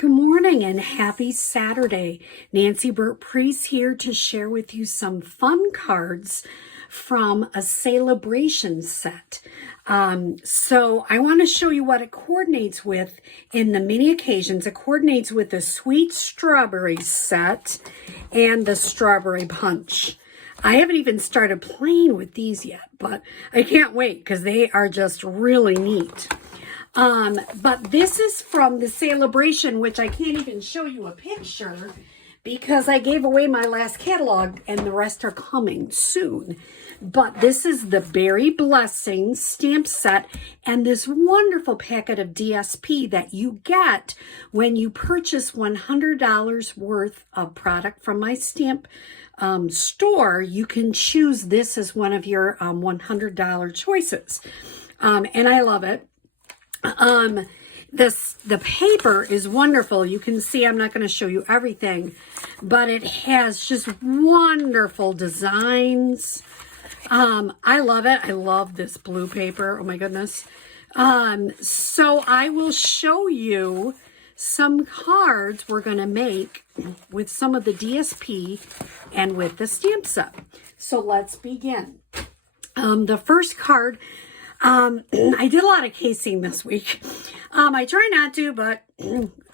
Good morning and happy Saturday. Nancy Burt-Preece here to share with you some fun cards from a celebration set. So I want to show you what it coordinates with in the mini occasions. It coordinates with the sweet strawberry set and the strawberry punch. I haven't even started playing with these yet, but I can't wait because they are just really neat. But this is from the celebration, which I can't even show you a picture because I gave away my last catalog and the rest are coming soon. But this is the Berry Blessing stamp set and this wonderful packet of DSP that you get when you purchase $100 worth of product from my stamp store. You can choose this as one of your $100 choices. And I love it. The paper is wonderful. You can see I'm not going to show you everything, but it has just wonderful designs. I love it. I love this blue paper. Oh my goodness. So I will show you some cards we're going to make with some of the DSP and with the stamp set. So let's begin. The first card, I did a lot of casing this week. I try not to, but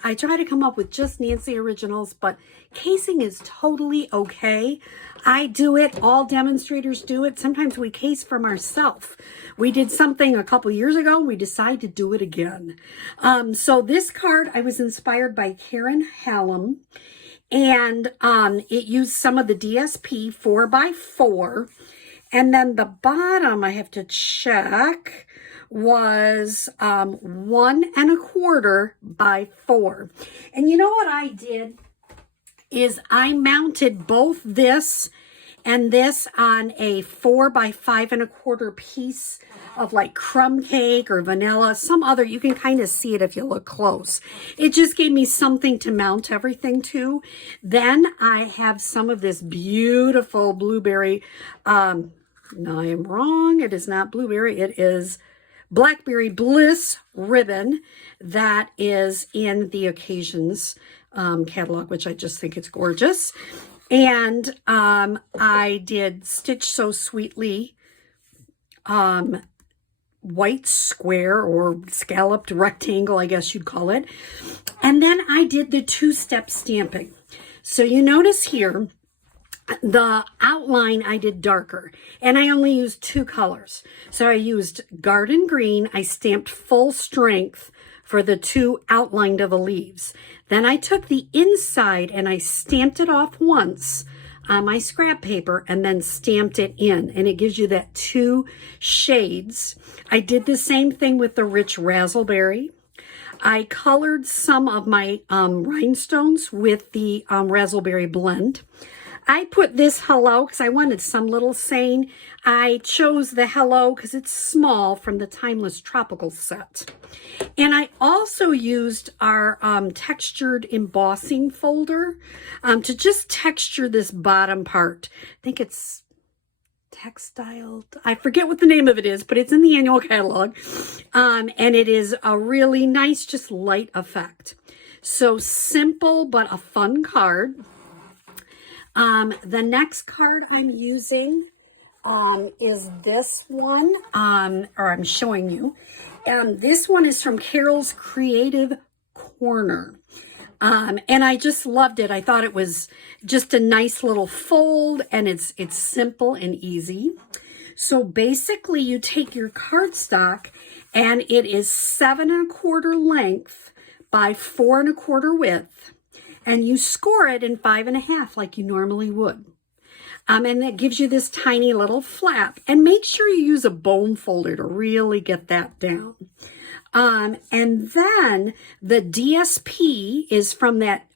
I try to come up with just Nancy originals, but casing is totally okay. I do it. All demonstrators do it. Sometimes we case from ourselves. We did something a couple years ago. We decided to do it again. So this card, I was inspired by Karen Hallam, and it used some of the DSP 4x4. And then the bottom, I have to check, was 1 1/4 by 4. And you know what I did is I mounted both this and this on a 4 by 5 1/4 piece of like crumb cake or vanilla, some other. You can kind of see it if you look close. It just gave me something to mount everything to. Then I have some of this beautiful blueberry, no, I am wrong. It is not blueberry. It is Blackberry Bliss ribbon that is in the Occasions catalog, which I just think it's gorgeous. And I did Stitch So Sweetly white square or scalloped rectangle, I guess you'd call it. And then I did the two-step stamping. So you notice here, the outline I did darker, and I only used 2 colors. So I used Garden Green. I stamped full strength for the 2 outlined of the leaves. Then I took the inside and I stamped it off once on my scrap paper and then stamped it in, and it gives you that 2 shades. I did the same thing with the rich raspberry. I colored some of my rhinestones with the raspberry blend. I put this hello because I wanted some little saying. I chose the hello because it's small from the Timeless Tropical set. And I also used our textured embossing folder to just texture this bottom part. I think it's textile. I forget what the name of it is, but it's in the annual catalog. And it is a really nice, just light effect. So simple, but a fun card. The next card I'm using is this one, or I'm showing you. This one is from Carol's Creative Corner. And I just loved it. I thought it was just a nice little fold, and it's simple and easy. So basically you take your cardstock, and it is 7 1/4 length by 4 1/4 width. And you score it in 5 1/2 like you normally would. And that gives you this tiny little flap. And make sure you use a bone folder to really get that down. And then the DSP is from that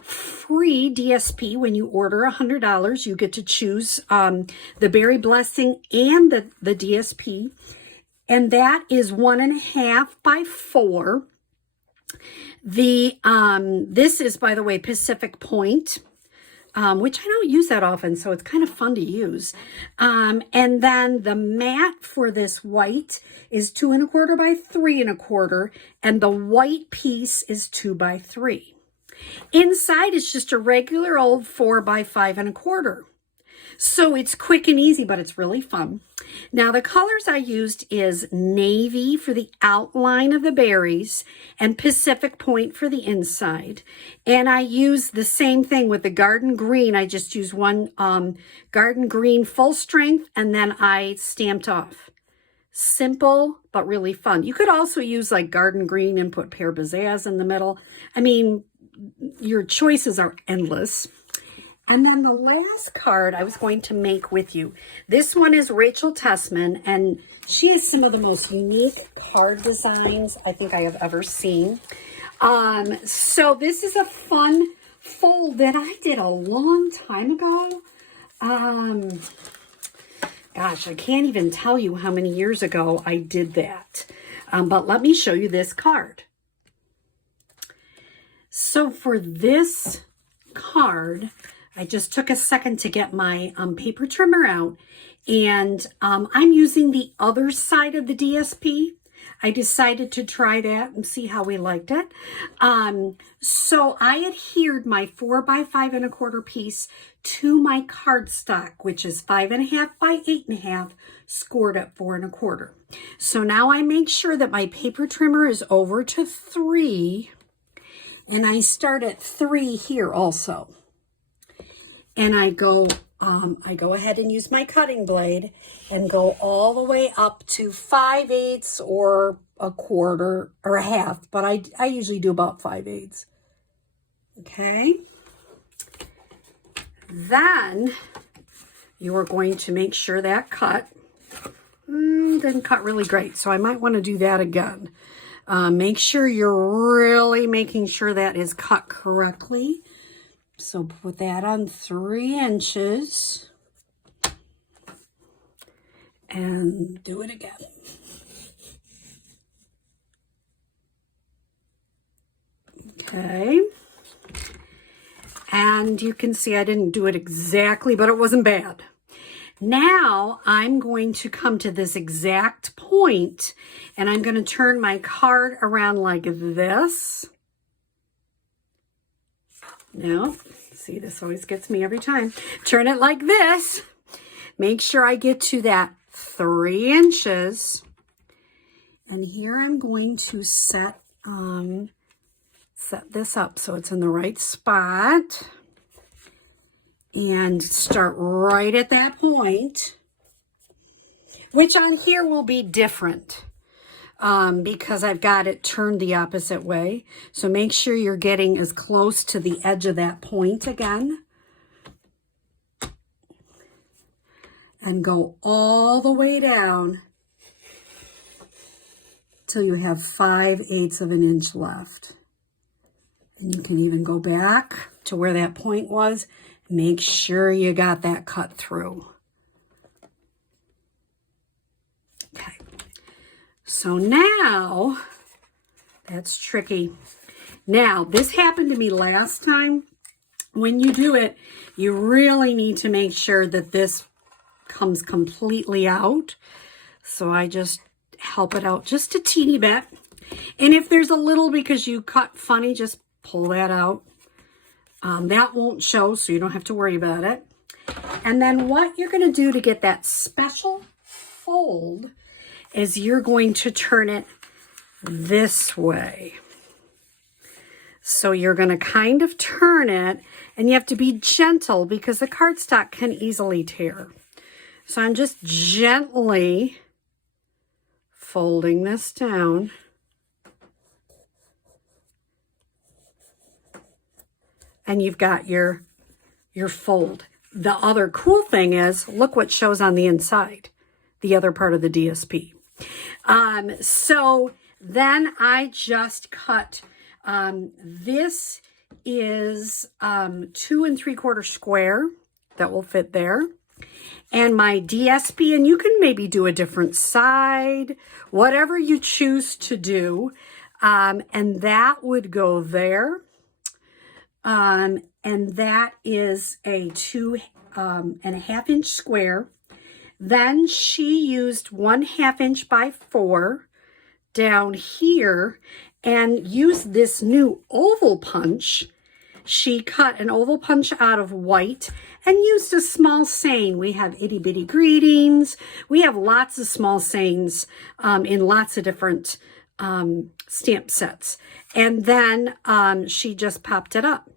free DSP. When you order $100, you get to choose the Berry Blessing and the DSP. And that is 1 1/2 by 4. This is, by the way, Pacific Point which I don't use that often, so it's kind of fun to use. And then the mat for this white is 2 1/4 by 3 1/4, and the white piece is 2 by 3. Inside is just a regular old 4 by 5 1/4. So it's quick and easy, but it's really fun. Now the colors I used is navy for the outline of the berries and Pacific Point for the inside. And I used the same thing with the garden green. I just used one garden green full strength, and then I stamped off. Simple, but really fun. You could also use like garden green and put pear bazaars in the middle. I mean, your choices are endless. And then the last card I was going to make with you. This one is Rachel Tessman, and she has some of the most unique card designs I think I have ever seen. So this is a fun fold that I did a long time ago. Gosh, I can't even tell you how many years ago I did that. But let me show you this card. So for this card, I just took a second to get my paper trimmer out, and I'm using the other side of the DSP. I decided to try that and see how we liked it. So I adhered my 4 by 5 1/4 piece to my cardstock, which is 5 1/2 by 8 1/2, scored at 4 1/4. So now I make sure that my paper trimmer is over to 3, and I start at 3 here also. And I go ahead and use my cutting blade and go all the way up to 5/8 or 1/4 or 1/2, but I usually do about 5/8. Okay. Then you are going to make sure that cut didn't cut really great, so I might want to do that again. Make sure you're really making sure that is cut correctly. So put that on 3 inches and do it again. Okay. And you can see I didn't do it exactly, but it wasn't bad. Now I'm going to come to this exact point, and I'm going to turn my card around like this. Now, see, this always gets me every time. Turn it like this. Make sure I get to that 3 inches. And here I'm going to set this up so it's in the right spot. And start right at that point, which on here will be different. Because I've got it turned the opposite way. So make sure you're getting as close to the edge of that point again. And go all the way down till you have 5/8 of an inch left. And you can even go back to where that point was. Make sure you got that cut through. Okay. So now, that's tricky. Now, this happened to me last time. When you do it, you really need to make sure that this comes completely out. So I just help it out just a teeny bit. And if there's a little because you cut funny, just pull that out. That won't show, so you don't have to worry about it. And then what you're going to do to get that special fold is you're going to turn it this way. So you're going to kind of turn it, and you have to be gentle because the cardstock can easily tear. So I'm just gently folding this down. And you've got your fold. The other cool thing is, look what shows on the inside, the other part of the DSP. So then I just cut, this is 2 3/4 square that will fit there. And my DSP, and you can maybe do a different side, whatever you choose to do. And that would go there. And that is a 2.5 inch square. Then she used 1/2 inch by 4 down here and used this new oval punch. She cut an oval punch out of white and used a small saying. We have itty bitty greetings. We have lots of small sayings in lots of different stamp sets. And then she just popped it up.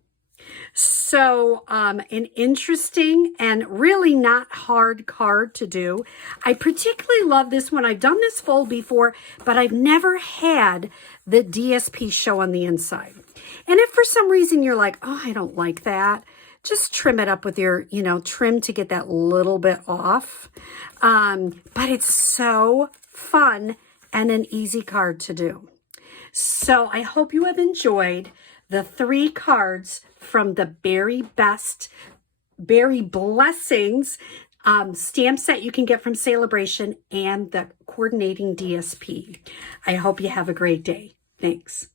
So an interesting and really not hard card to do. I particularly love this one. I've done this fold before, but I've never had the DSP show on the inside. And if for some reason you're like, oh, I don't like that, just trim it up with your, trim to get that little bit off. But it's so fun and an easy card to do. So I hope you have enjoyed the 3 cards from the Berry Blessings stamp set you can get from Celebration and the coordinating DSP. I hope you have a great day. Thanks.